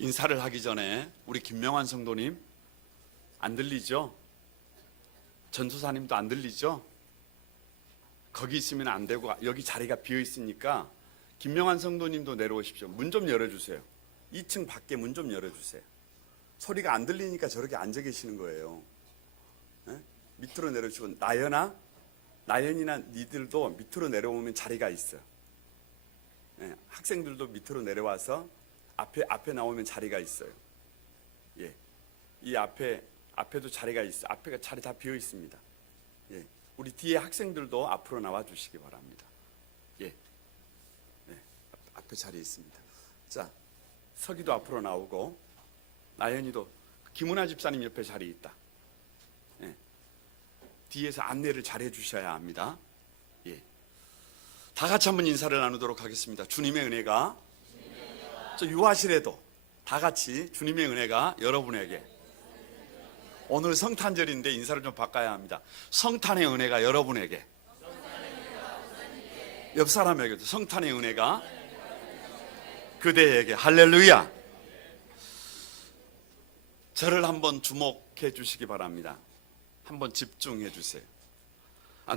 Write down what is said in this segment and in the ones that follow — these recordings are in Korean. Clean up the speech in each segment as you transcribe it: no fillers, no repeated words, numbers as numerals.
인사를 하기 전에 우리 김명환 성도님 안 들리죠? 전도사님도 안 들리죠? 거기 있으면 안 되고 여기 자리가 비어 있으니까 김명환 성도님도 내려오십시오. 문 좀 열어주세요. 2층 밖에 문 좀 열어주세요. 소리가 안 들리니까 저렇게 앉아 계시는 거예요. 네? 밑으로 내려주시고 나연이나 니들도 밑으로 내려오면 자리가 있어. 네, 학생들도 밑으로 내려와서 앞에 나오면 자리가 있어요. 예, 이 앞에도 자리가 있어. 앞에가 자리 다 비어 있습니다. 예, 우리 뒤에 학생들도 앞으로 나와 주시기 바랍니다. 예, 네, 앞에 자리 있습니다. 자, 서기도 앞으로 나오고 나연이도 김은아 집사님 옆에 자리 있다. 예, 뒤에서 안내를 잘 해주셔야 합니다. 예, 다 같이 한번 인사를 나누도록 하겠습니다. 주님의 은혜가 저 유아실에도 다 같이 주님의 은혜가 여러분에게, 오늘 성탄절인데 인사를 좀 바꿔야 합니다. 성탄의 은혜가 여러분에게, 옆 사람에게도 성탄의 은혜가 그대에게. 할렐루야. 저를 한번 주목해 주시기 바랍니다. 한번 집중해 주세요.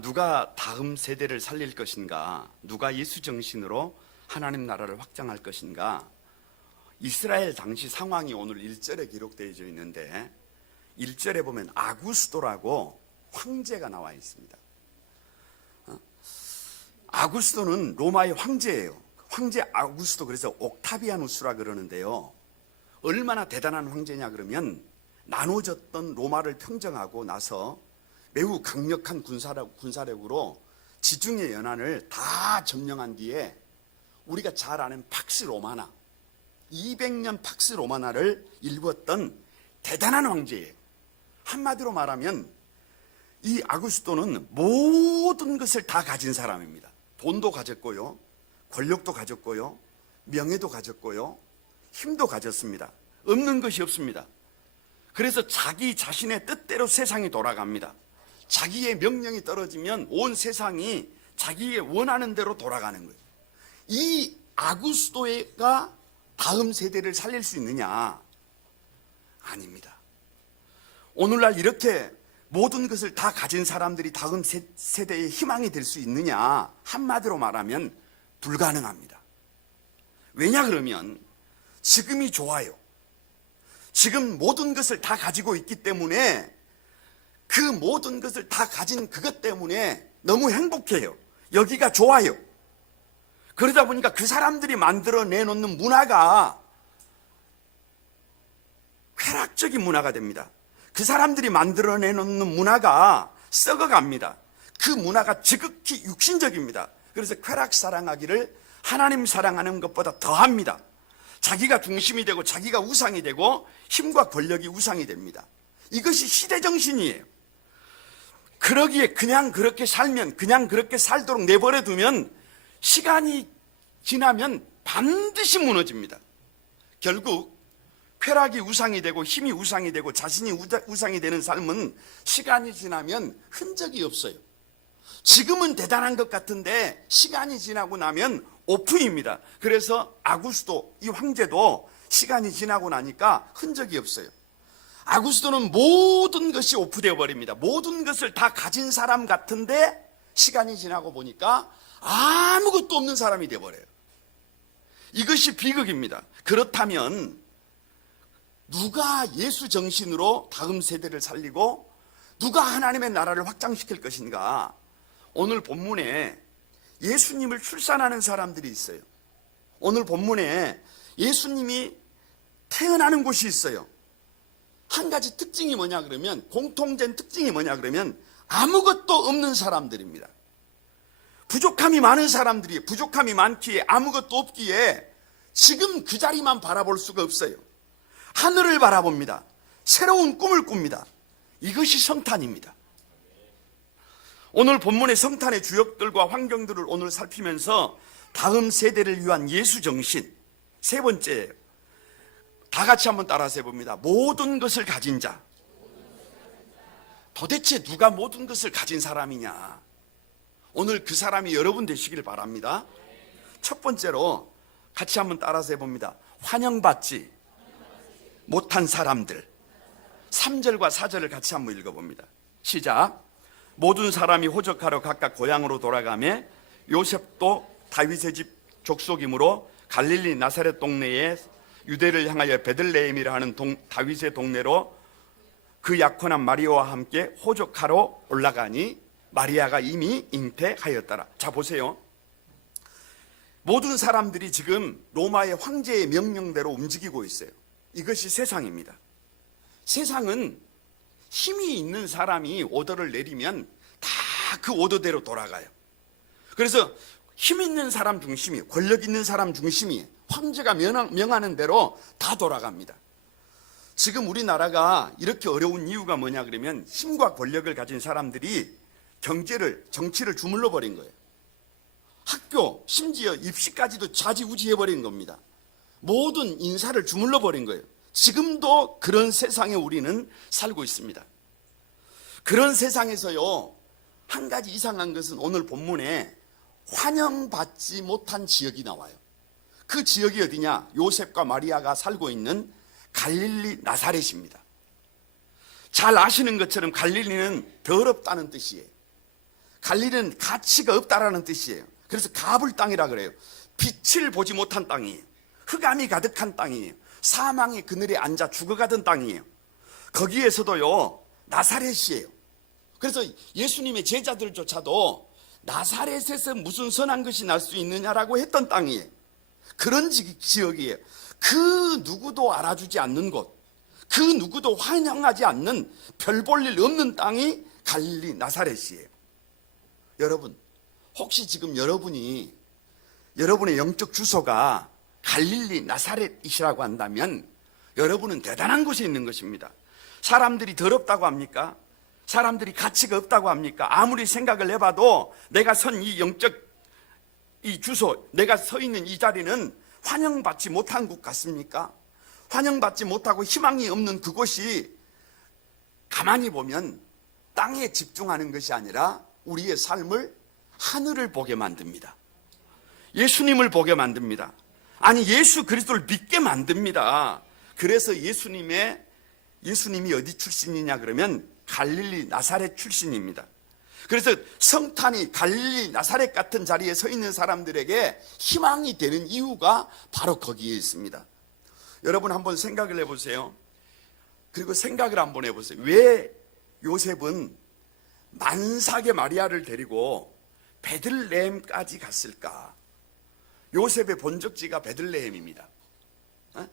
누가 다음 세대를 살릴 것인가, 누가 예수 정신으로 하나님 나라를 확장할 것인가. 이스라엘 당시 상황이 오늘 1절에 기록되어 있는데 1절에 보면 아구스도라고 황제가 나와 있습니다. 아구스도는 로마의 황제예요. 황제 아구스도, 그래서 옥타비아누스라 그러는데요. 얼마나 대단한 황제냐 그러면 나눠졌던 로마를 평정하고 나서 매우 강력한 군사력으로 지중해 연안을 다 점령한 뒤에 우리가 잘 아는 팍스 로마나, 200년 팍스 로마나를 일구었던 대단한 황제예요. 한마디로 말하면 이 아구스도는 모든 것을 다 가진 사람입니다. 돈도 가졌고요, 권력도 가졌고요, 명예도 가졌고요, 힘도 가졌습니다. 없는 것이 없습니다. 그래서 자기 자신의 뜻대로 세상이 돌아갑니다. 자기의 명령이 떨어지면 온 세상이 자기의 원하는 대로 돌아가는 거예요. 이 아구스도가 다음 세대를 살릴 수 있느냐? 아닙니다. 오늘날 이렇게 모든 것을 다 가진 사람들이 다음 세대의 희망이 될 수 있느냐? 한마디로 말하면 불가능합니다. 왜냐 그러면 지금이 좋아요. 지금 모든 것을 다 가지고 있기 때문에, 그 모든 것을 다 가진 그것 때문에 너무 행복해요. 여기가 좋아요. 그러다 보니까 그 사람들이 만들어 내놓는 문화가 쾌락적인 문화가 됩니다. 그 사람들이 만들어 내놓는 문화가 썩어갑니다. 그 문화가 지극히 육신적입니다. 그래서 쾌락 사랑하기를 하나님 사랑하는 것보다 더합니다. 자기가 중심이 되고 자기가 우상이 되고 힘과 권력이 우상이 됩니다. 이것이 시대정신이에요. 그러기에 그냥 그렇게 살면, 그냥 그렇게 살도록 내버려 두면 시간이 지나면 반드시 무너집니다. 결국 쾌락이 우상이 되고 힘이 우상이 되고 자신이 우상이 되는 삶은 시간이 지나면 흔적이 없어요. 지금은 대단한 것 같은데 시간이 지나고 나면 오프입니다. 그래서 아구스도, 이 황제도 시간이 지나고 나니까 흔적이 없어요. 아구스도는 모든 것이 오프되어 버립니다. 모든 것을 다 가진 사람 같은데 시간이 지나고 보니까 아무것도 없는 사람이 되어버려요. 이것이 비극입니다. 그렇다면 누가 예수 정신으로 다음 세대를 살리고 누가 하나님의 나라를 확장시킬 것인가? 오늘 본문에 예수님을 출산하는 사람들이 있어요. 오늘 본문에 예수님이 태어나는 곳이 있어요. 한 가지 특징이 뭐냐 그러면, 공통된 특징이 뭐냐 그러면 아무것도 없는 사람들입니다. 부족함이 많은 사람들이, 부족함이 많기에 아무것도 없기에 지금 그 자리만 바라볼 수가 없어요. 하늘을 바라봅니다. 새로운 꿈을 꿉니다. 이것이 성탄입니다. 오늘 본문의 성탄의 주역들과 환경들을 오늘 살피면서 다음 세대를 위한 예수 정신, 세 번째, 다 같이 한번 따라서 해봅니다. 모든 것을 가진 자. 도대체 누가 모든 것을 가진 사람이냐? 오늘 그 사람이 여러분 되시길 바랍니다. 첫 번째로 같이 한번 따라서 해봅니다. 환영받지 못한 사람들. 3절과 4절을 같이 한번 읽어봅니다. 시작. 모든 사람이 호적하러 각각 고향으로 돌아가매 요셉도 다윗의 집 족속이므로 갈릴리 나사렛 동네에 유대를 향하여 베들레헴이라 하는 다윗의 동네로 그 약혼한 마리아와 함께 호적하러 올라가니 마리아가 이미 잉태하였더라. 자, 보세요. 모든 사람들이 지금 로마의 황제의 명령대로 움직이고 있어요. 이것이 세상입니다. 세상은 힘이 있는 사람이 오더를 내리면 다 그 오더대로 돌아가요. 그래서 힘 있는 사람 중심이, 권력 있는 사람 중심이 황제가 명하는 대로 다 돌아갑니다. 지금 우리나라가 이렇게 어려운 이유가 뭐냐 그러면 힘과 권력을 가진 사람들이 정치를 주물러 버린 거예요. 학교, 심지어 입시까지도 좌지우지해 버린 겁니다. 모든 인사를 주물러 버린 거예요. 지금도 그런 세상에 우리는 살고 있습니다. 그런 세상에서요, 한 가지 이상한 것은 오늘 본문에 환영받지 못한 지역이 나와요. 그 지역이 어디냐? 요셉과 마리아가 살고 있는 갈릴리 나사렛입니다. 잘 아시는 것처럼 갈릴리는 더럽다는 뜻이에요. 갈릴리는 가치가 없다라는 뜻이에요. 그래서 가불 땅이라 그래요. 빛을 보지 못한 땅이에요. 흑암이 가득한 땅이에요. 사망의 그늘에 앉아 죽어가던 땅이에요. 거기에서도요, 나사렛이에요. 그래서 예수님의 제자들조차도 나사렛에서 무슨 선한 것이 날 수 있느냐라고 했던 땅이에요. 그런 지역이에요. 그 누구도 알아주지 않는 곳, 그 누구도 환영하지 않는 별 볼 일 없는 땅이 갈릴리 나사렛이에요. 여러분, 혹시 지금 여러분의 영적 주소가 갈릴리 나사렛이라고 한다면 여러분은 대단한 곳에 있는 것입니다. 사람들이 더럽다고 합니까? 사람들이 가치가 없다고 합니까? 아무리 생각을 해봐도 내가 선 이 영적 이 주소, 내가 서 있는 이 자리는 환영받지 못한 곳 같습니까? 환영받지 못하고 희망이 없는 그곳이 가만히 보면 땅에 집중하는 것이 아니라 우리의 삶을 하늘을 보게 만듭니다. 예수님을 보게 만듭니다. 아니, 예수 그리스도를 믿게 만듭니다. 그래서 예수님이 어디 출신이냐 그러면 갈릴리 나사렛 출신입니다. 그래서 성탄이 갈릴리 나사렛 같은 자리에 서 있는 사람들에게 희망이 되는 이유가 바로 거기에 있습니다. 여러분 한번 생각을 해보세요. 그리고 생각을 한번 해보세요. 왜 요셉은 만삭의 마리아를 데리고 베들레헴까지 갔을까? 요셉의 본적지가 베들레헴입니다.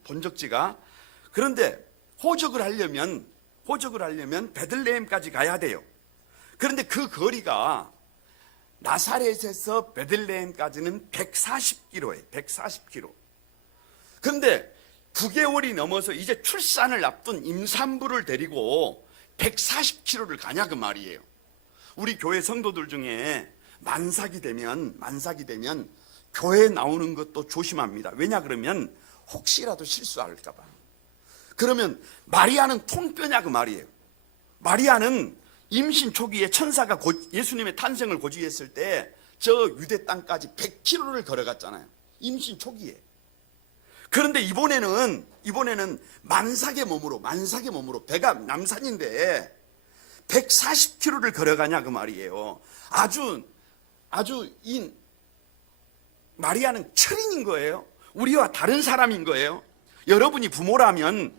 본적지가. 그런데 호적을 하려면 베들레헴까지 가야 돼요. 그런데 그 거리가 나사렛에서 베들레헴까지는 140km예요. 140km. 그런데 9개월이 넘어서 이제 출산을 앞둔 임산부를 데리고 140km를 가냐 그 말이에요. 우리 교회 성도들 중에 만삭이 되면 교회 나오는 것도 조심합니다. 왜냐 그러면 혹시라도 실수할까 봐. 그러면 마리아는 통뼈냐 그 말이에요. 마리아는 임신 초기에 천사가 예수님의 탄생을 고지했을 때 저 유대 땅까지 100km를 걸어갔잖아요. 임신 초기에. 그런데 이번에는 만삭의 몸으로 배가 남산인데 140km를 걸어가냐 그 말이에요. 아주 이 마리아는 철인인 거예요. 우리와 다른 사람인 거예요. 여러분이 부모라면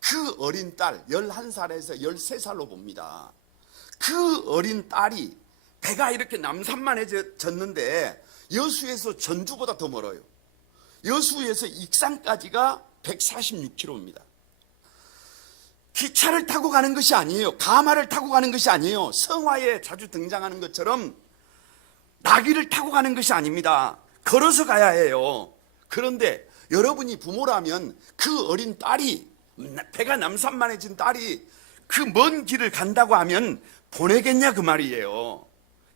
그 어린 딸 11살에서 13살로 봅니다. 그 어린 딸이 배가 이렇게 남산만해졌는데 여수에서 전주보다 더 멀어요. 여수에서 익산까지가 146km입니다. 기차를 타고 가는 것이 아니에요. 가마를 타고 가는 것이 아니에요. 성화에 자주 등장하는 것처럼 나귀를 타고 가는 것이 아닙니다. 걸어서 가야 해요. 그런데 여러분이 부모라면 그 어린 딸이, 배가 남산만해진 딸이 그 먼 길을 간다고 하면 보내겠냐 그 말이에요.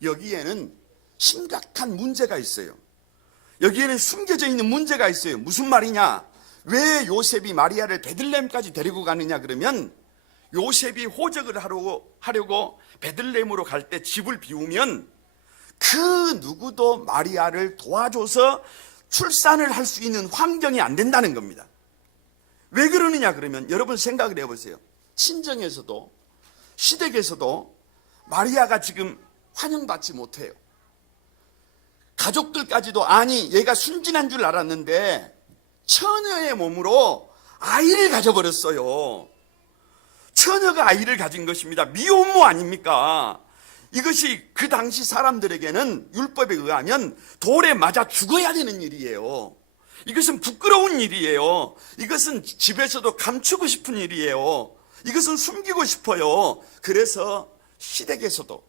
여기에는 심각한 문제가 있어요. 여기에는 숨겨져 있는 문제가 있어요. 무슨 말이냐? 왜 요셉이 마리아를 베들레헴까지 데리고 가느냐 그러면 요셉이 호적을 하려고 베들레헴으로 갈 때 집을 비우면 그 누구도 마리아를 도와줘서 출산을 할 수 있는 환경이 안 된다는 겁니다. 왜 그러느냐 그러면 여러분 생각을 해보세요. 친정에서도 시댁에서도 마리아가 지금 환영받지 못해요. 가족들까지도 아니 얘가 순진한 줄 알았는데 처녀의 몸으로 아이를 가져버렸어요. 처녀가 아이를 가진 것입니다. 미혼모 아닙니까? 이것이 그 당시 사람들에게는 율법에 의하면 돌에 맞아 죽어야 되는 일이에요. 이것은 부끄러운 일이에요. 이것은 집에서도 감추고 싶은 일이에요. 이것은 숨기고 싶어요. 그래서 시댁에서도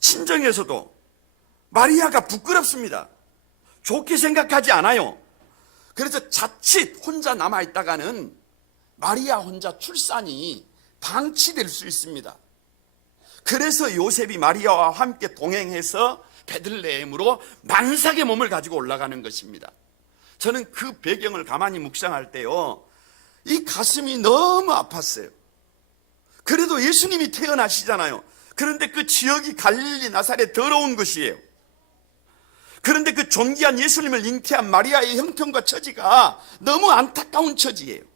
친정에서도 마리아가 부끄럽습니다. 좋게 생각하지 않아요. 그래서 자칫 혼자 남아있다가는 마리아 혼자 출산이 방치될 수 있습니다. 그래서 요셉이 마리아와 함께 동행해서 베들레헴으로 만삭의 몸을 가지고 올라가는 것입니다. 저는 그 배경을 가만히 묵상할 때요, 이 가슴이 너무 아팠어요. 그래도 예수님이 태어나시잖아요. 그런데 그 지역이 갈릴리 나사렛 더러운 것이에요. 그런데 그 존귀한 예수님을 잉태한 마리아의 형편과 처지가 너무 안타까운 처지예요.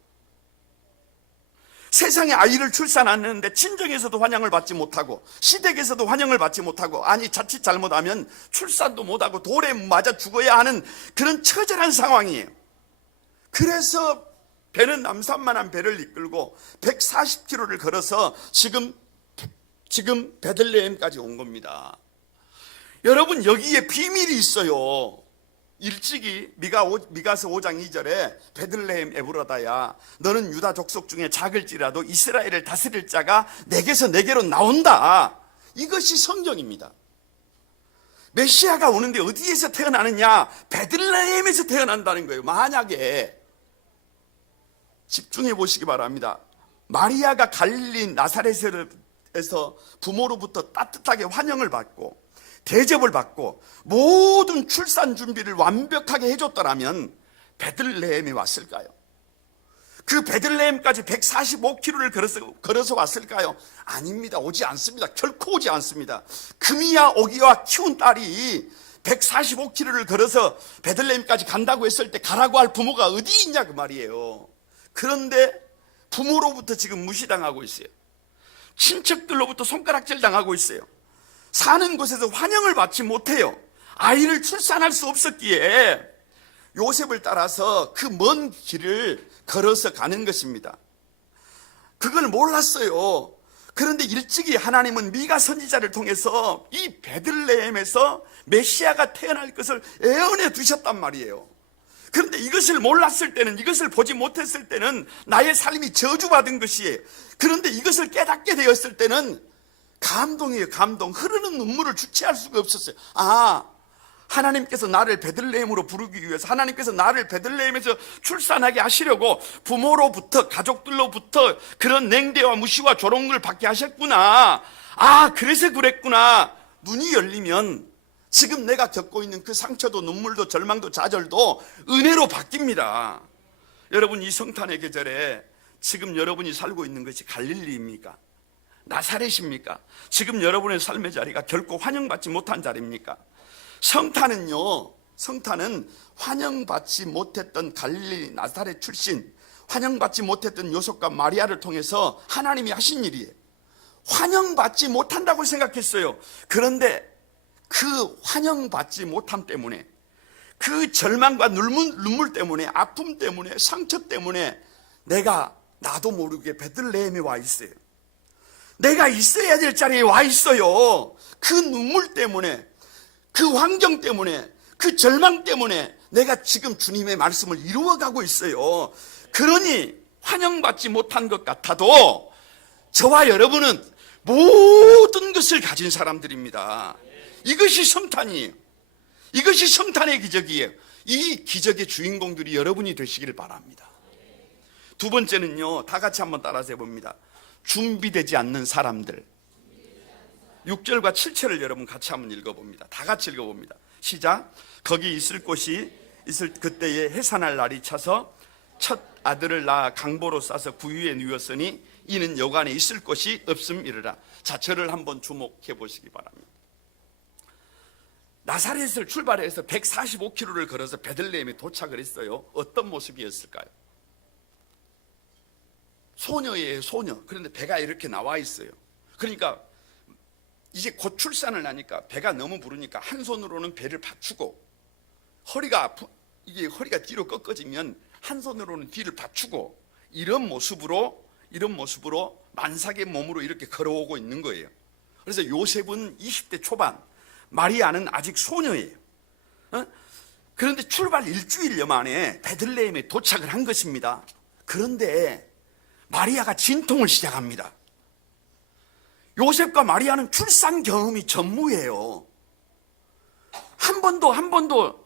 세상에 아이를 출산하는데 친정에서도 환영을 받지 못하고 시댁에서도 환영을 받지 못하고, 아니 자칫 잘못하면 출산도 못하고 돌에 맞아 죽어야 하는 그런 처절한 상황이에요. 그래서 배는 남산만한 배를 이끌고 140km를 걸어서 지금 베들레헴까지 온 겁니다. 여러분, 여기에 비밀이 있어요. 일찍이 미가서 5장 2절에 베들레헴 에브라다야, 너는 유다 족속 중에 작을지라도 이스라엘을 다스릴 자가 내게로 나온다. 이것이 성경입니다. 메시아가 오는데 어디에서 태어나느냐? 베들레헴에서 태어난다는 거예요. 만약에 집중해 보시기 바랍니다. 마리아가 갈릴리 나사렛에서 부모로부터 따뜻하게 환영을 받고 대접을 받고 모든 출산 준비를 완벽하게 해줬더라면 베들레헴에 왔을까요? 그 베들레헴까지 145km를 걸어서 왔을까요? 아닙니다. 오지 않습니다. 결코 오지 않습니다. 금이야 오기와 키운 딸이 145km를 걸어서 베들레헴까지 간다고 했을 때 가라고 할 부모가 어디 있냐 그 말이에요. 그런데 부모로부터 지금 무시당하고 있어요. 친척들로부터 손가락질 당하고 있어요. 사는 곳에서 환영을 받지 못해요. 아이를 출산할 수 없었기에 요셉을 따라서 그 먼 길을 걸어서 가는 것입니다. 그걸 몰랐어요. 그런데 일찍이 하나님은 미가 선지자를 통해서 이 베들레헴에서 메시아가 태어날 것을 예언해 두셨단 말이에요. 그런데 이것을 몰랐을 때는, 이것을 보지 못했을 때는 나의 삶이 저주받은 것이에요. 그런데 이것을 깨닫게 되었을 때는 감동이에요. 감동. 흐르는 눈물을 주체할 수가 없었어요. 아, 하나님께서 나를 베들레헴으로 부르기 위해서, 하나님께서 나를 베들레헴에서 출산하게 하시려고 부모로부터, 가족들로부터 그런 냉대와 무시와 조롱을 받게 하셨구나. 아, 그래서 그랬구나. 눈이 열리면 지금 내가 겪고 있는 그 상처도 눈물도 절망도 좌절도 은혜로 바뀝니다. 여러분, 이 성탄의 계절에 지금 여러분이 살고 있는 것이 갈릴리입니까? 나사렛입니까? 지금 여러분의 삶의 자리가 결코 환영받지 못한 자리입니까? 성탄은 환영받지 못했던 갈릴리 나사렛 출신, 환영받지 못했던 요셉과 마리아를 통해서 하나님이 하신 일이에요. 환영받지 못한다고 생각했어요. 그런데 그 환영받지 못함 때문에, 그 절망과 눈물 때문에, 아픔 때문에, 상처 때문에 나도 모르게 베들레헴에 와 있어요. 내가 있어야 될 자리에 와 있어요. 그 눈물 때문에, 그 환경 때문에, 그 절망 때문에 내가 지금 주님의 말씀을 이루어가고 있어요. 그러니 환영받지 못한 것 같아도 저와 여러분은 모든 것을 가진 사람들입니다. 이것이 성탄이에요. 이것이 성탄의 기적이에요. 이 기적의 주인공들이 여러분이 되시기를 바랍니다. 두 번째는요, 다 같이 한번 따라서 해봅니다. 준비되지 않는 사람들. 6절과 7절을 여러분 같이 한번 읽어봅니다. 다 같이 읽어봅니다. 시작. 거기 있을 곳이 있을 그때에 해산할 날이 차서 첫 아들을 낳아 강보로 싸서 구유에 누웠으니 이는 여관에 있을 곳이 없음이르라. 자, 저를 한번 주목해 보시기 바랍니다. 나사렛을 출발해서 145km를 걸어서 베들레헴에 도착을 했어요. 어떤 모습이었을까요? 소녀예요, 소녀. 그런데 배가 이렇게 나와 있어요. 그러니까 이제 곧 출산을 하니까 배가 너무 부르니까 한 손으로는 배를 받치고, 이게 허리가 뒤로 꺾어지면 한 손으로는 뒤를 받치고, 이런 모습으로 만삭의 몸으로 이렇게 걸어오고 있는 거예요. 그래서 요셉은 20대 초반, 마리아는 아직 소녀예요. 그런데 출발 일주일여 만에 베들레헴에 도착을 한 것입니다. 그런데 마리아가 진통을 시작합니다. 요셉과 마리아는 출산 경험이 전무예요. 한 번도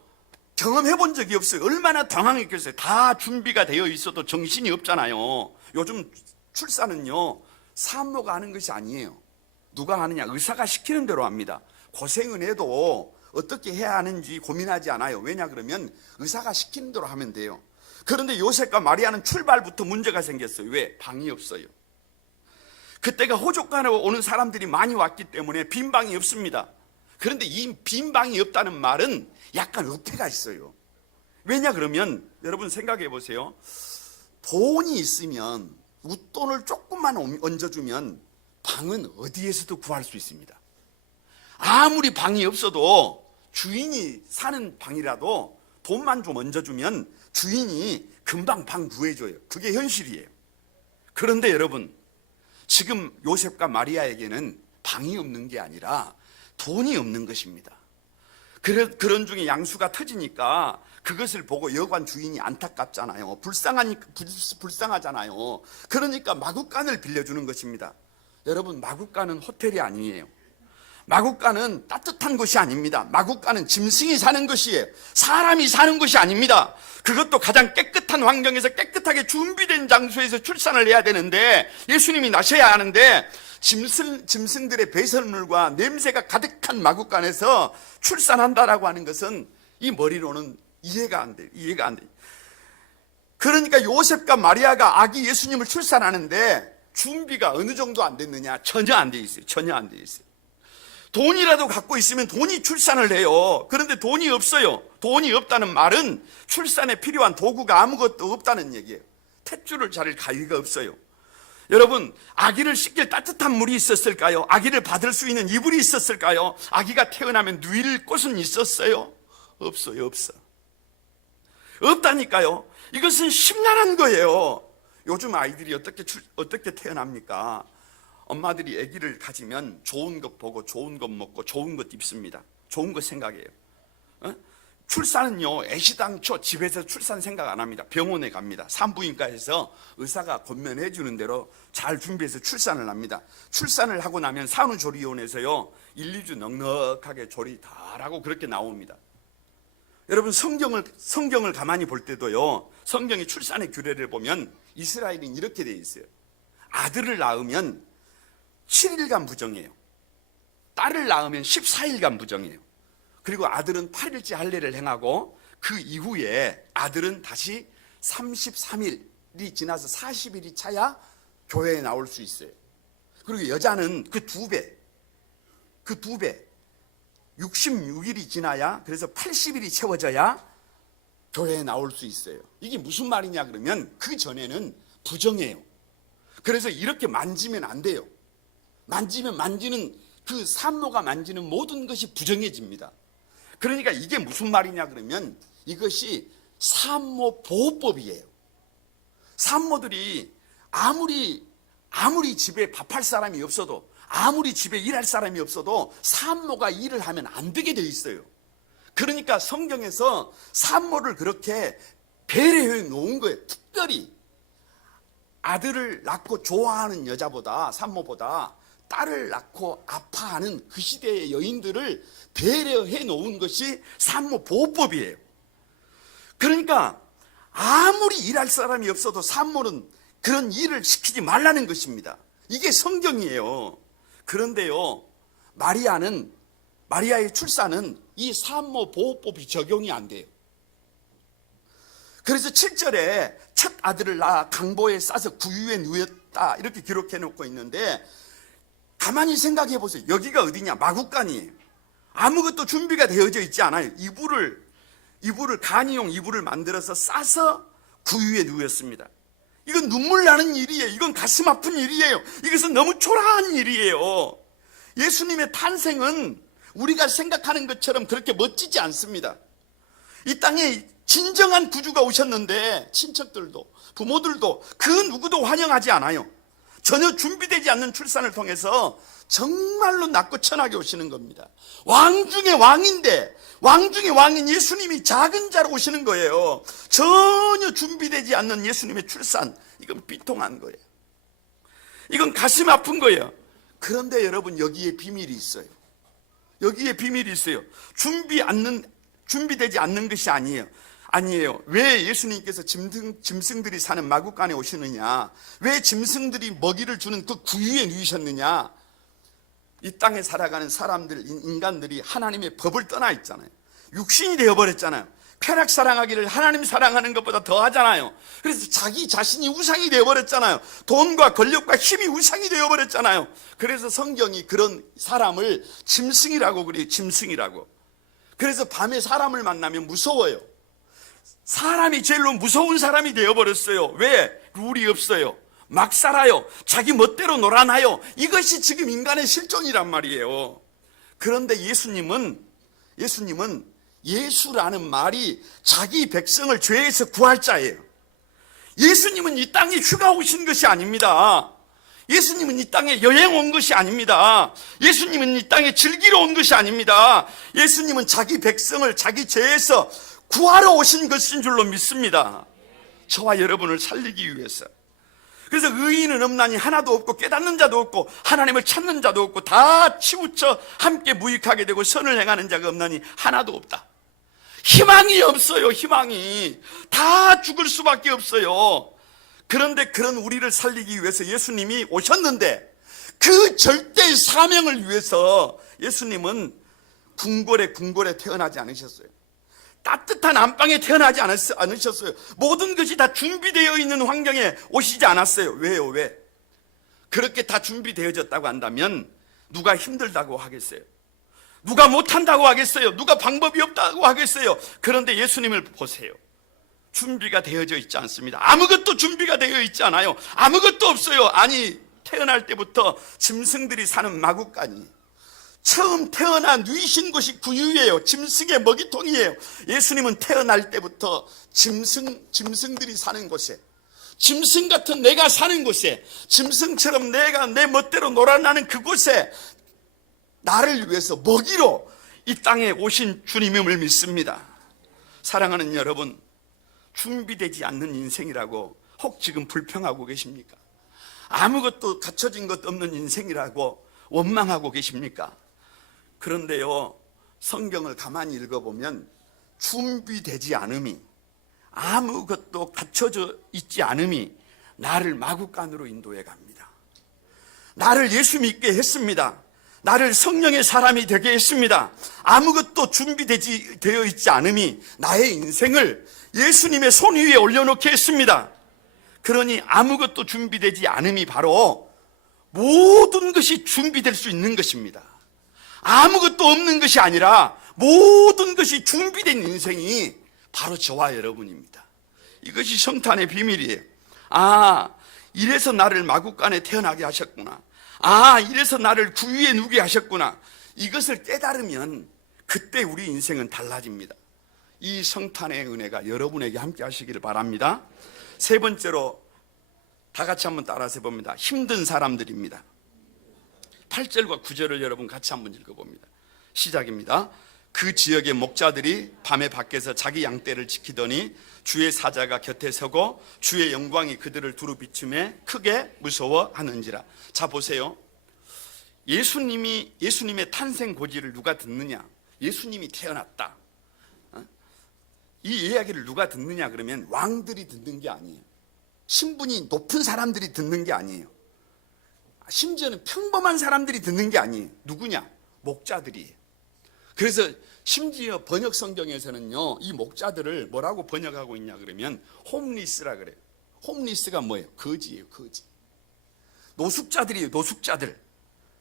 경험해 본 적이 없어요. 얼마나 당황했겠어요. 다 준비가 되어 있어도 정신이 없잖아요. 요즘 출산은요, 산모가 하는 것이 아니에요. 누가 하느냐? 의사가 시키는 대로 합니다. 고생은 해도 어떻게 해야 하는지 고민하지 않아요. 왜냐 그러면 의사가 시키는 대로 하면 돼요. 그런데 요셉과 마리아는 출발부터 문제가 생겼어요. 왜? 방이 없어요. 그때가 호족간으로 오는 사람들이 많이 왔기 때문에 빈 방이 없습니다. 그런데 이 빈 방이 없다는 말은 약간 어폐가 있어요. 왜냐 그러면 여러분 생각해 보세요. 돈이 있으면 웃돈을 조금만 얹어주면 방은 어디에서도 구할 수 있습니다. 아무리 방이 없어도 주인이 사는 방이라도 돈만 좀 얹어주면 주인이 금방 방 구해줘요. 그게 현실이에요. 그런데 여러분, 지금 요셉과 마리아에게는 방이 없는 게 아니라 돈이 없는 것입니다. 그런 중에 양수가 터지니까 그것을 보고 여관 주인이 안타깝잖아요. 불쌍하잖아요. 그러니까 마구간을 빌려주는 것입니다. 여러분, 마구간은 호텔이 아니에요. 마구간은 따뜻한 곳이 아닙니다. 마구간은 짐승이 사는 것이에요. 사람이 사는 것이 아닙니다. 그것도 가장 깨끗한 환경에서 깨끗하게 준비된 장소에서 출산을 해야 되는데, 예수님이 나셔야 하는데 짐승들의 배설물과 냄새가 가득한 마구간에서 출산한다라고 하는 것은 이 머리로는 이해가 안 돼요. 그러니까 요셉과 마리아가 아기 예수님을 출산하는데 준비가 어느 정도 안 됐느냐? 전혀 안 돼 있어요. 돈이라도 갖고 있으면 돈이 출산을 해요. 그런데 돈이 없어요. 돈이 없다는 말은 출산에 필요한 도구가 아무것도 없다는 얘기예요. 탯줄을 자를 가위가 없어요. 여러분, 아기를 씻길 따뜻한 물이 있었을까요? 아기를 받을 수 있는 이불이 있었을까요? 아기가 태어나면 누일 곳은 있었어요? 없어요. 없다니까요. 이것은 심란한 거예요. 요즘 아이들이 어떻게 태어납니까? 엄마들이 아기를 가지면 좋은 것 보고 좋은 것 먹고 좋은 것 입습니다. 좋은 것 생각해요. 출산은요, 애시당초 집에서 출산 생각 안 합니다. 병원에 갑니다. 산부인과에서 의사가 권면해 주는 대로 잘 준비해서 출산을 합니다. 출산을 하고 나면 산후조리원에서요 1, 2주 넉넉하게 조리 다 하고 그렇게 나옵니다. 여러분, 성경을 가만히 볼 때도요, 성경의 출산의 규례를 보면 이스라엘은 이렇게 돼 있어요. 아들을 낳으면 7일간 부정해요. 딸을 낳으면 14일간 부정해요. 그리고 아들은 8일째 할례를 행하고 그 이후에 아들은 다시 33일이 지나서 40일이 차야 교회에 나올 수 있어요. 그리고 여자는 그 두 배 66일이 지나야, 그래서 80일이 채워져야 교회에 나올 수 있어요. 이게 무슨 말이냐 그러면 그 전에는 부정해요. 그래서 이렇게 만지면 안 돼요. 만지는 그 산모가 만지는 모든 것이 부정해집니다. 그러니까 이게 무슨 말이냐 그러면 이것이 산모 보호법이에요. 산모들이 아무리 집에 밥할 사람이 없어도, 아무리 집에 일할 사람이 없어도 산모가 일을 하면 안 되게 돼 있어요. 그러니까 성경에서 산모를 그렇게 배려해 놓은 거예요. 특별히 아들을 낳고 좋아하는 여자보다, 산모보다 딸을 낳고 아파하는 그 시대의 여인들을 배려해 놓은 것이 산모 보호법이에요. 그러니까 아무리 일할 사람이 없어도 산모는 그런 일을 시키지 말라는 것입니다. 이게 성경이에요. 그런데요, 마리아의 출산은 이 산모 보호법이 적용이 안 돼요. 그래서 7절에 첫 아들을 낳아 강보에 싸서 구유에 누웠다 이렇게 기록해 놓고 있는데, 가만히 생각해 보세요. 여기가 어디냐? 마구간이에요. 아무것도 준비가 되어져 있지 않아요. 간이용 이불을 만들어서 싸서 구유에 누웠습니다. 이건 눈물 나는 일이에요. 이건 가슴 아픈 일이에요. 이것은 너무 초라한 일이에요. 예수님의 탄생은 우리가 생각하는 것처럼 그렇게 멋지지 않습니다. 이 땅에 진정한 구주가 오셨는데 친척들도 부모들도 그 누구도 환영하지 않아요. 전혀 준비되지 않는 출산을 통해서 정말로 낮고 천하게 오시는 겁니다. 왕 중에 왕인데 왕 중에 왕인 예수님이 작은 자로 오시는 거예요. 전혀 준비되지 않는 예수님의 출산, 이건 비통한 거예요. 이건 가슴 아픈 거예요. 그런데 여러분, 여기에 비밀이 있어요. 여기에 비밀이 있어요. 준비되지 않는 것이 아니에요. 왜 예수님께서 짐승들이 사는 마구간에 오시느냐? 왜 짐승들이 먹이를 주는 그 구유에 누이셨느냐? 이 땅에 살아가는 사람들, 인간들이 하나님의 법을 떠나 있잖아요. 육신이 되어버렸잖아요. 쾌락 사랑하기를 하나님 사랑하는 것보다 더 하잖아요. 그래서 자기 자신이 우상이 되어버렸잖아요. 돈과 권력과 힘이 우상이 되어버렸잖아요. 그래서 성경이 그런 사람을 짐승이라고 그래요. 짐승이라고. 그래서 밤에 사람을 만나면 무서워요. 사람이 제일로 무서운 사람이 되어버렸어요. 왜? 룰이 없어요. 막 살아요. 자기 멋대로 놀아나요. 이것이 지금 인간의 실존이란 말이에요. 그런데 예수님은 예수라는 말이 자기 백성을 죄에서 구할 자예요. 예수님은 이 땅에 휴가 오신 것이 아닙니다. 예수님은 이 땅에 여행 온 것이 아닙니다. 예수님은 이 땅에 즐기러 온 것이 아닙니다. 예수님은 자기 백성을 자기 죄에서 구하러 오신 것인 줄로 믿습니다. 저와 여러분을 살리기 위해서. 그래서 의인은 없나니 하나도 없고 깨닫는 자도 없고 하나님을 찾는 자도 없고 다 치우쳐 함께 무익하게 되고 선을 행하는 자가 없나니 하나도 없다. 희망이 없어요. 희망이. 다 죽을 수밖에 없어요. 그런데 그런 우리를 살리기 위해서 예수님이 오셨는데 그 절대 사명을 위해서 예수님은 궁궐에 태어나지 않으셨어요. 따뜻한 안방에 태어나지 않으셨어요. 모든 것이 다 준비되어 있는 환경에 오시지 않았어요. 왜요? 왜? 그렇게 다 준비되어졌다고 한다면 누가 힘들다고 하겠어요? 누가 못한다고 하겠어요? 누가 방법이 없다고 하겠어요? 그런데 예수님을 보세요. 준비가 되어져 있지 않습니다. 아무것도 준비가 되어 있지 않아요. 아무것도 없어요. 아니, 태어날 때부터 짐승들이 사는 마구간이, 처음 태어나 누이신 곳이 구유예요. 짐승의 먹이통이에요. 예수님은 태어날 때부터 짐승들이 사는 곳에, 짐승 같은 내가 사는 곳에, 짐승처럼 내가 내 멋대로 놀아나는 그곳에 나를 위해서 먹이로 이 땅에 오신 주님임을 믿습니다. 사랑하는 여러분, 준비되지 않는 인생이라고 혹 지금 불평하고 계십니까? 아무것도 갖춰진 것 없는 인생이라고 원망하고 계십니까? 그런데요, 성경을 가만히 읽어보면 준비되지 않음이, 아무것도 갖춰져 있지 않음이 나를 마구간으로 인도해 갑니다. 나를 예수 믿게 했습니다. 나를 성령의 사람이 되게 했습니다. 아무것도 준비되어 있지 않음이 나의 인생을 예수님의 손 위에 올려놓게 했습니다. 그러니 아무것도 준비되지 않음이 바로 모든 것이 준비될 수 있는 것입니다. 아무것도 없는 것이 아니라 모든 것이 준비된 인생이 바로 저와 여러분입니다. 이것이 성탄의 비밀이에요. 아, 이래서 나를 마구간에 태어나게 하셨구나. 아, 이래서 나를 구유에 누게 하셨구나. 이것을 깨달으면 그때 우리 인생은 달라집니다. 이 성탄의 은혜가 여러분에게 함께 하시기를 바랍니다. 세 번째로 다 같이 한번 따라서 해봅니다. 힘든 사람들입니다. 8절과 9절을 여러분 같이 한번 읽어봅니다. 시작입니다. 그 지역의 목자들이 밤에 밖에서 자기 양떼를 지키더니 주의 사자가 곁에 서고 주의 영광이 그들을 두루 비추매 크게 무서워하는지라. 자, 보세요. 예수님의 탄생 고지를 누가 듣느냐? 예수님이 태어났다. 이 이야기를 누가 듣느냐 그러면 왕들이 듣는 게 아니에요. 신분이 높은 사람들이 듣는 게 아니에요. 심지어는 평범한 사람들이 듣는 게 아니에요. 누구냐? 목자들이에요. 그래서 심지어 번역 성경에서는요, 이 목자들을 뭐라고 번역하고 있냐 그러면 홈리스라 그래요. 홈리스가 뭐예요? 거지예요, 거지. 노숙자들이에요,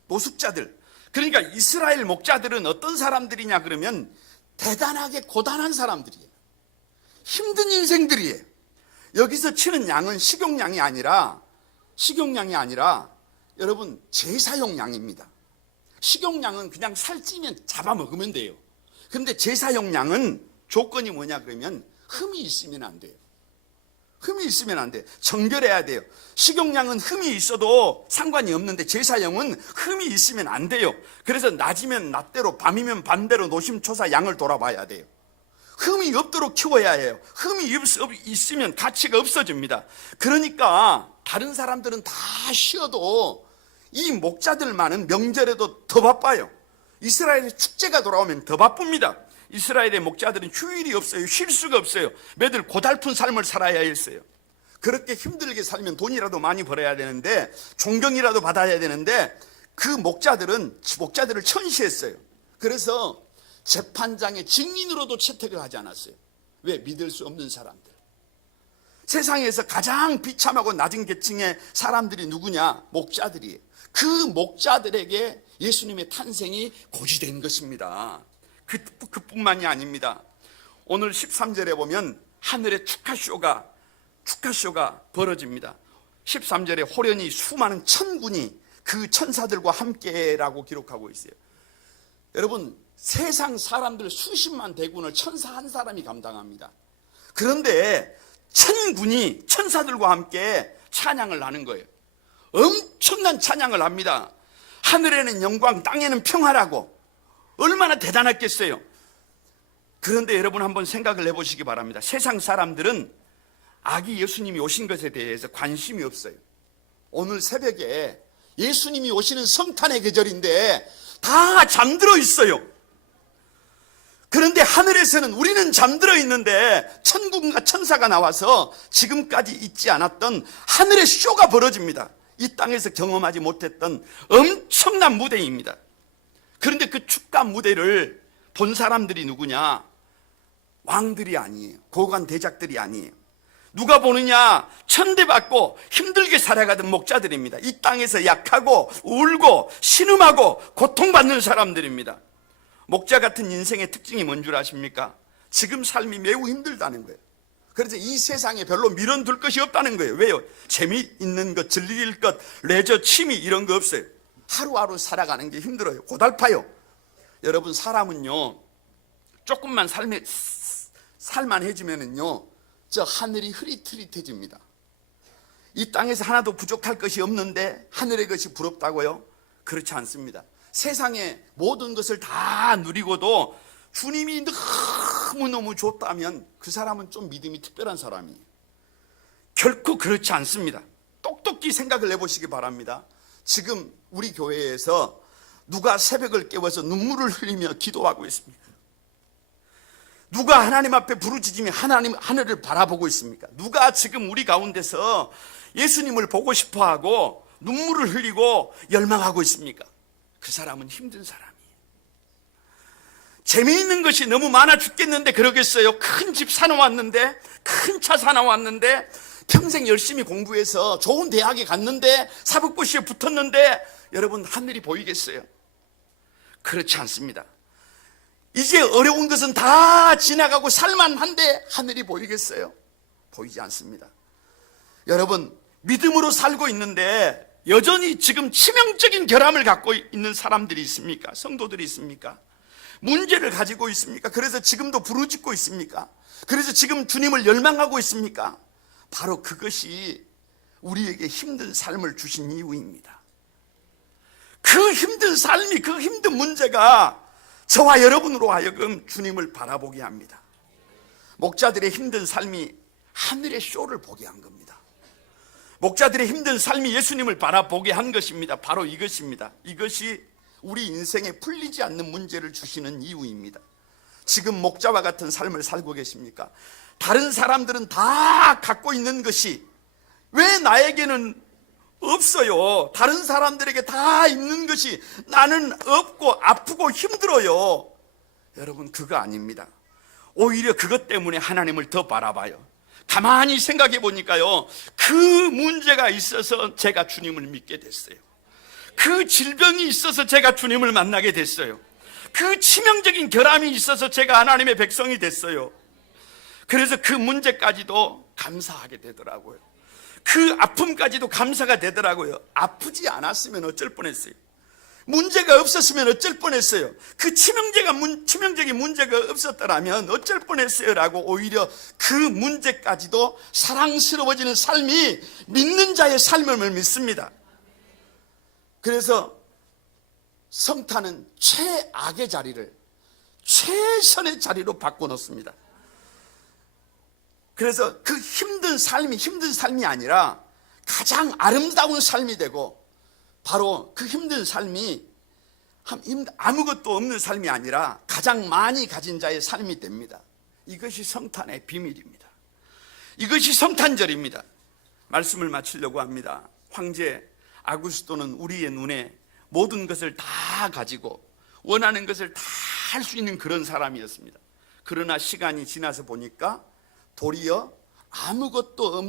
노숙자들. 그러니까 이스라엘 목자들은 어떤 사람들이냐 그러면 대단하게 고단한 사람들이에요. 힘든 인생들이에요. 여기서 치는 양은 식용양이 아니라 여러분 제사용 양입니다. 식용양은 그냥 살찌면 잡아먹으면 돼요. 그런데 제사용 양은 조건이 뭐냐 그러면 흠이 있으면 안 돼요. 흠이 있으면 안 돼요. 정결해야 돼요. 식용양은 흠이 있어도 상관이 없는데 제사용은 흠이 있으면 안 돼요. 그래서 낮이면 낮대로 밤이면 밤대로 노심초사 양을 돌아봐야 돼요. 흠이 없도록 키워야 해요. 흠이 있으면 가치가 없어집니다. 그러니까 다른 사람들은 다 쉬어도 이 목자들만은 명절에도 더 바빠요. 이스라엘의 축제가 돌아오면 더 바쁩니다. 이스라엘의 목자들은 휴일이 없어요. 쉴 수가 없어요. 매들 고달픈 삶을 살아야 했어요. 그렇게 힘들게 살면 돈이라도 많이 벌어야 되는데, 존경이라도 받아야 되는데, 그 목자들을 천시했어요. 그래서 재판장의 증인으로도 채택을 하지 않았어요. 왜? 믿을 수 없는 사람들. 세상에서 가장 비참하고 낮은 계층의 사람들이 누구냐? 목자들이에요. 그 목자들에게 예수님의 탄생이 고지된 것입니다. 그뿐만이 아닙니다. 오늘 13절에 보면 하늘의 축하쇼가 벌어집니다. 13절에 호련히 수많은 천군이 그 천사들과 함께라고 기록하고 있어요. 여러분, 세상 사람들 수십만 대군을 천사 한 사람이 감당합니다. 그런데 천군이 천사들과 함께 찬양을 하는 거예요. 엄청난 찬양을 합니다. 하늘에는 영광, 땅에는 평화라고. 얼마나 대단했겠어요. 그런데 여러분 한번 생각을 해보시기 바랍니다. 세상 사람들은 아기 예수님이 오신 것에 대해서 관심이 없어요. 오늘 새벽에 예수님이 오시는 성탄의 계절인데 다 잠들어 있어요. 그런데 하늘에서는 우리는 잠들어 있는데 천군과 천사가 나와서 지금까지 있지 않았던 하늘의 쇼가 벌어집니다. 이 땅에서 경험하지 못했던 엄청난 무대입니다. 그런데 그 축가 무대를 본 사람들이 누구냐? 왕들이 아니에요. 고관 대작들이 아니에요. 누가 보느냐? 천대받고 힘들게 살아가던 목자들입니다. 이 땅에서 약하고 울고 신음하고 고통받는 사람들입니다. 목자 같은 인생의 특징이 뭔 줄 아십니까? 지금 삶이 매우 힘들다는 거예요. 그래서 이 세상에 별로 미련둘 것이 없다는 거예요. 왜요? 재미있는 것, 즐길 것, 레저, 취미 이런 거 없어요. 하루하루 살아가는 게 힘들어요. 고달파요. 여러분, 사람은요, 조금만 살만해지면은요, 저 하늘이 흐릿흐릿해집니다. 이 땅에서 하나도 부족할 것이 없는데 하늘의 것이 부럽다고요? 그렇지 않습니다. 세상의 모든 것을 다 누리고도 주님이 너무너무 좋다면 그 사람은 좀 믿음이 특별한 사람이에요. 결코 그렇지 않습니다. 똑똑히 생각을 해보시기 바랍니다. 지금 우리 교회에서 누가 새벽을 깨워서 눈물을 흘리며 기도하고 있습니까? 누가 하나님 앞에 부르짖으며 하늘을 바라보고 있습니까? 누가 지금 우리 가운데서 예수님을 보고 싶어하고 눈물을 흘리고 열망하고 있습니까? 그 사람은 힘든 사람이에요. 재미있는 것이 너무 많아 죽겠는데 그러겠어요? 큰 집 사놓았는데, 큰 차 사놓았는데, 평생 열심히 공부해서 좋은 대학에 갔는데, 사법고시에 붙었는데, 여러분 하늘이 보이겠어요? 그렇지 않습니다. 이제 어려운 것은 다 지나가고 살만한데 하늘이 보이겠어요? 보이지 않습니다. 여러분, 믿음으로 살고 있는데 여전히 지금 치명적인 결함을 갖고 있는 사람들이 있습니까? 성도들이 있습니까? 문제를 가지고 있습니까? 그래서 지금도 부르짖고 있습니까? 그래서 지금 주님을 열망하고 있습니까? 바로 그것이 우리에게 힘든 삶을 주신 이유입니다. 그 힘든 삶이, 그 힘든 문제가 저와 여러분으로 하여금 주님을 바라보게 합니다. 목자들의 힘든 삶이 하늘의 쇼를 보게 한 겁니다. 목자들의 힘든 삶이 예수님을 바라보게 한 것입니다. 바로 이것입니다. 이것이 우리 인생에 풀리지 않는 문제를 주시는 이유입니다. 지금 목자와 같은 삶을 살고 계십니까? 다른 사람들은 다 갖고 있는 것이 왜 나에게는 없어요? 다른 사람들에게 다 있는 것이 나는 없고 아프고 힘들어요. 여러분, 그거 아닙니다. 오히려 그것 때문에 하나님을 더 바라봐요. 가만히 생각해 보니까요, 그 문제가 있어서 제가 주님을 믿게 됐어요. 그 질병이 있어서 제가 주님을 만나게 됐어요. 그 치명적인 결함이 있어서 제가 하나님의 백성이 됐어요. 그래서 그 문제까지도 감사하게 되더라고요. 그 아픔까지도 감사가 되더라고요. 아프지 않았으면 어쩔 뻔했어요. 문제가 없었으면 어쩔 뻔했어요. 그 치명적인 문제가 없었더라면 어쩔 뻔했어요 라고 오히려 그 문제까지도 사랑스러워지는 삶이 믿는 자의 삶임을 믿습니다. 그래서 성탄은 최악의 자리를 최선의 자리로 바꿔놓습니다. 그래서 그 힘든 삶이 아니라 가장 아름다운 삶이 되고, 바로 그 힘든 삶이 아무것도 없는 삶이 아니라 가장 많이 가진 자의 삶이 됩니다. 이것이 성탄의 비밀입니다. 이것이 성탄절입니다. 말씀을 마치려고 합니다. 황제 아구스토는 우리의 눈에 모든 것을 다 가지고 원하는 것을 다 할 수 있는 그런 사람이었습니다. 그러나 시간이 지나서 보니까 도리어 아무것도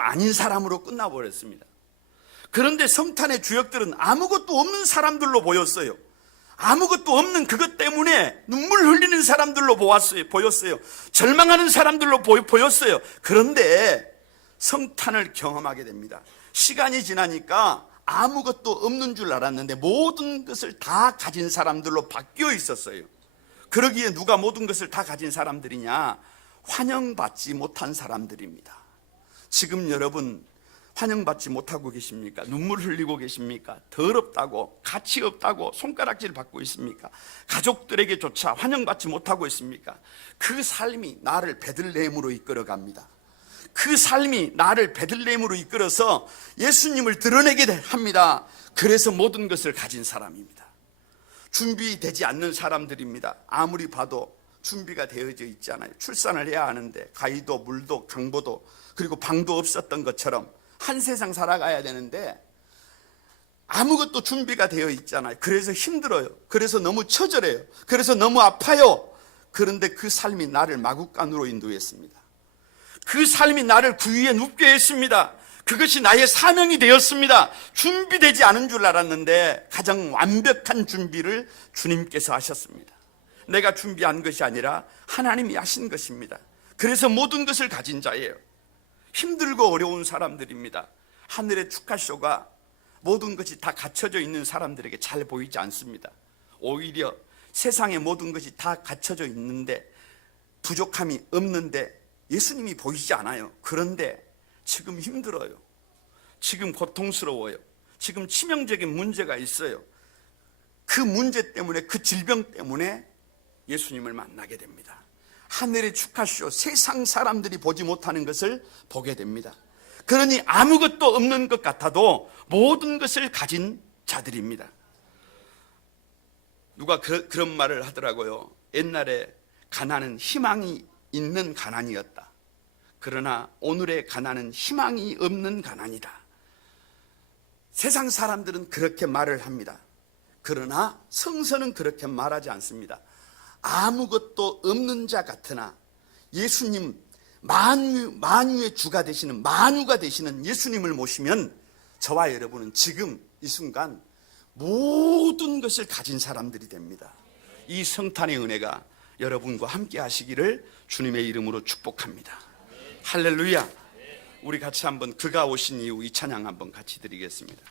아닌 사람으로 끝나버렸습니다. 그런데 성탄의 주역들은 아무것도 없는 사람들로 보였어요. 아무것도 없는 그것 때문에 눈물 흘리는 사람들로 보였어요. 절망하는 사람들로 보였어요. 그런데 성탄을 경험하게 됩니다. 시간이 지나니까 아무것도 없는 줄 알았는데 모든 것을 다 가진 사람들로 바뀌어 있었어요. 그러기에 누가 모든 것을 다 가진 사람들이냐? 환영받지 못한 사람들입니다. 지금 여러분 환영받지 못하고 계십니까? 눈물 흘리고 계십니까? 더럽다고, 가치 없다고 손가락질 받고 있습니까? 가족들에게조차 환영받지 못하고 있습니까? 그 삶이 나를 베들레헴으로 이끌어갑니다. 그 삶이 나를 베들레헴으로 이끌어서 예수님을 드러내게 합니다. 그래서 모든 것을 가진 사람입니다. 준비되지 않는 사람들입니다. 아무리 봐도 준비가 되어져 있지 않아요. 출산을 해야 하는데 가위도 물도 강보도 그리고 방도 없었던 것처럼 한 세상 살아가야 되는데 아무것도 준비가 되어 있잖아요. 그래서 힘들어요. 그래서 너무 처절해요. 그래서 너무 아파요. 그런데 그 삶이 나를 마구간으로 인도했습니다. 그 삶이 나를 구유에 눕게 했습니다. 그것이 나의 사명이 되었습니다. 준비되지 않은 줄 알았는데 가장 완벽한 준비를 주님께서 하셨습니다. 내가 준비한 것이 아니라 하나님이 하신 것입니다. 그래서 모든 것을 가진 자예요. 힘들고 어려운 사람들입니다. 하늘의 축하쇼가 모든 것이 다 갖춰져 있는 사람들에게 잘 보이지 않습니다. 오히려 세상의 모든 것이 다 갖춰져 있는데 부족함이 없는데 예수님이 보이지 않아요. 그런데 지금 힘들어요. 지금 고통스러워요. 지금 치명적인 문제가 있어요. 그 문제 때문에, 그 질병 때문에 예수님을 만나게 됩니다. 하늘의 축하쇼, 세상 사람들이 보지 못하는 것을 보게 됩니다. 그러니 아무것도 없는 것 같아도 모든 것을 가진 자들입니다. 누가 그런 말을 하더라고요. 옛날에 가난은 희망이 있는 가난이었다. 그러나 오늘의 가난은 희망이 없는 가난이다. 세상 사람들은 그렇게 말을 합니다. 그러나 성서는 그렇게 말하지 않습니다. 아무것도 없는 자 같으나 예수님, 만유의 주가 되시는, 만유가 되시는 예수님을 모시면 저와 여러분은 지금 이 순간 모든 것을 가진 사람들이 됩니다. 이 성탄의 은혜가 여러분과 함께 하시기를 주님의 이름으로 축복합니다. 할렐루야. 우리 같이 한번 그가 오신 이후 이 찬양 한번 같이 드리겠습니다.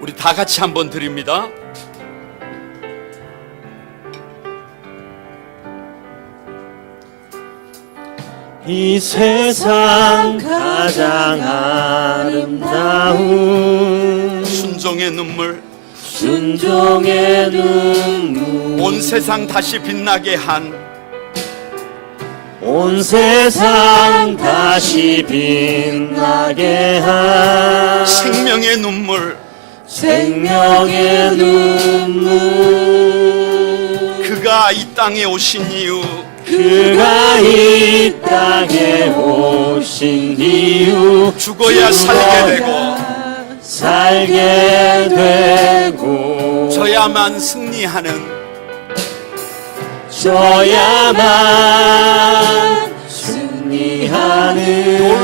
우리 다 같이 한번 드립니다. 이 세상 가장 아름다운 순종의 눈물, 온 세상 다시 빛나게 한 온 세상 다시 빛나게 한 생명의 눈물, 그가 이 땅에 오신 이유, 그가 이 땅에 오신 이유 죽어야 살게 되고 저야만 승리하는 저야만 승리하는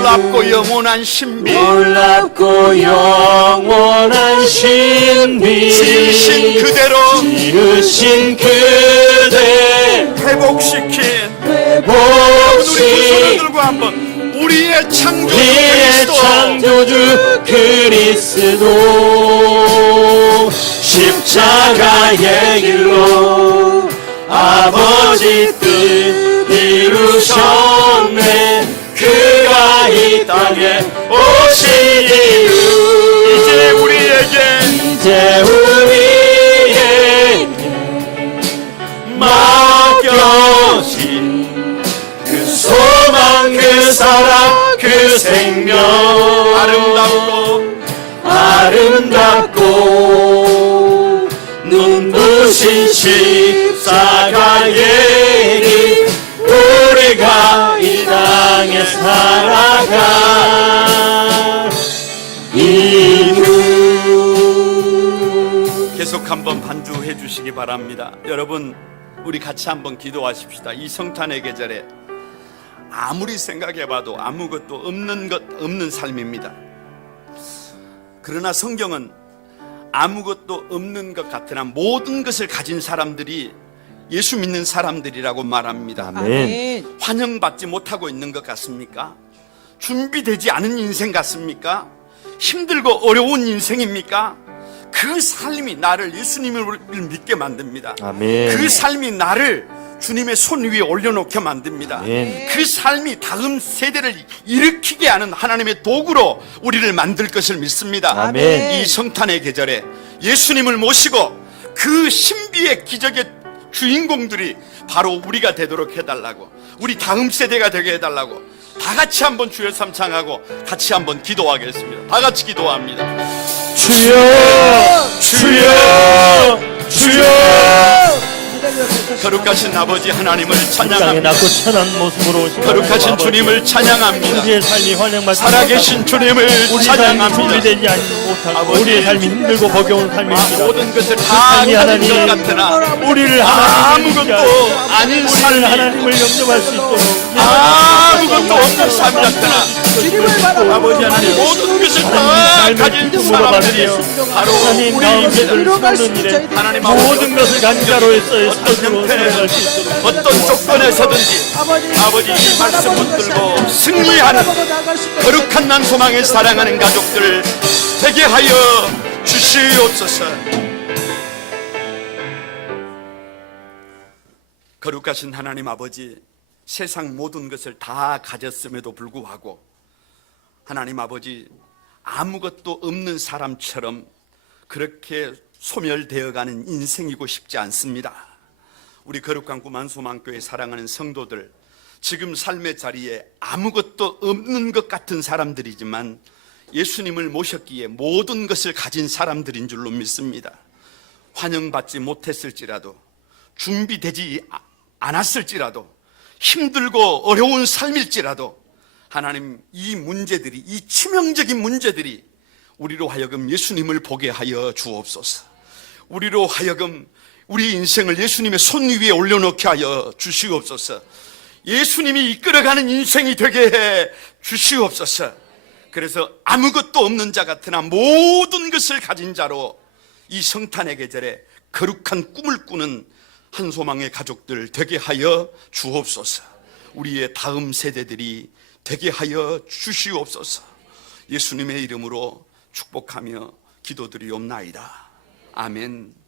놀랍고 영원한 신비, 놀랍고 영원한 신비, 지으신 그대로 지으신 그대 회복시킨 우리 두 손을 회복시 들고 한번 우리의 창조주 우리의 그리스도, 창조주 그리스도 십자가의 길로 아버지 뜻 이루셨네. 그가 이 땅에 오신 이유 이제 우리에게 이제 우리에게 맡겨진 그 소망 그 사랑 그 생명 아름답고 눈부신 십자가의 길 우리가 이 땅에 살아가 이유. 계속 한번 반주해 주시기 바랍니다. 여러분, 우리 같이 한번 기도하십시다. 이 성탄의 계절에 아무리 생각해봐도 아무것도 없는 삶입니다. 그러나 성경은 아무것도 없는 것 같으나 모든 것을 가진 사람들이 예수 믿는 사람들이라고 말합니다. 아멘. 환영받지 못하고 있는 것 같습니까? 준비되지 않은 인생 같습니까? 힘들고 어려운 인생입니까? 그 삶이 나를 예수님을 믿게 만듭니다. 아멘. 그 삶이 나를 주님의 손 위에 올려놓게 만듭니다. 아멘. 그 삶이 다음 세대를 일으키게 하는 하나님의 도구로 우리를 만들 것을 믿습니다. 아멘. 이 성탄의 계절에 예수님을 모시고 그 신비의 기적의 주인공들이 바로 우리가 되도록 해달라고, 우리 다음 세대가 되게 해달라고 다 같이 한번 주여 삼창하고 같이 한번 기도하겠습니다. 다 같이 기도합니다. 주여 주여 주여. 거룩하신 아버지 하나님을 땅에 찬양합니다. 낳고 천한 모습으로 오신 거룩하신 아버지, 주님을 찬양합니다. 우리의 삶이 환영받지 살아계신 주님을 우리 삶이 찬양합니다. 준비되지 못하고 아버지, 우리의 삶이 힘들고 버거운 삶입니다. 모든 것을 다 하나님, 가진 것 하나님, 같으나 우리를 아무것도 아닌 우리를 삶이, 하나님을 영접할 수 있도록 아무것도 없는 삶 같으나 주님을 바라보고 아버지 하나님 모든 것을 다 가진 사람들이 바로 하나님 다음 우리입니다. 세대를 세우는 일에 하나님 모든 것을 간자로 했어요. 어떤 스스로 살아갈 수 있도록 형편에서 어떤 조건에서든지 아버지 이 말씀 붙들고 승리하는 거룩한 난 소망에 사랑하는 가족들 되게 하여 주시옵소서. 거룩하신 하나님 아버지, 세상 모든 것을 다 가졌음에도 불구하고 하나님 아버지 아무것도 없는 사람처럼 그렇게 소멸되어가는 인생이고 싶지 않습니다. 우리 거룩한 구만소망교회 사랑하는 성도들, 지금 삶의 자리에 아무것도 없는 것 같은 사람들이지만 예수님을 모셨기에 모든 것을 가진 사람들인 줄로 믿습니다. 환영받지 못했을지라도, 준비되지 않았을지라도, 힘들고 어려운 삶일지라도 하나님, 이 문제들이, 이 치명적인 문제들이 우리로 하여금 예수님을 보게 하여 주옵소서. 우리로 하여금 우리 인생을 예수님의 손 위에 올려놓게 하여 주시옵소서. 예수님이 이끌어가는 인생이 되게 해 주시옵소서. 그래서 아무것도 없는 자 같으나 모든 것을 가진 자로 이 성탄의 계절에 거룩한 꿈을 꾸는 한 소망의 가족들 되게 하여 주옵소서. 우리의 다음 세대들이 되게 하여 주시옵소서. 예수님의 이름으로 축복하며 기도드리옵나이다. 아멘.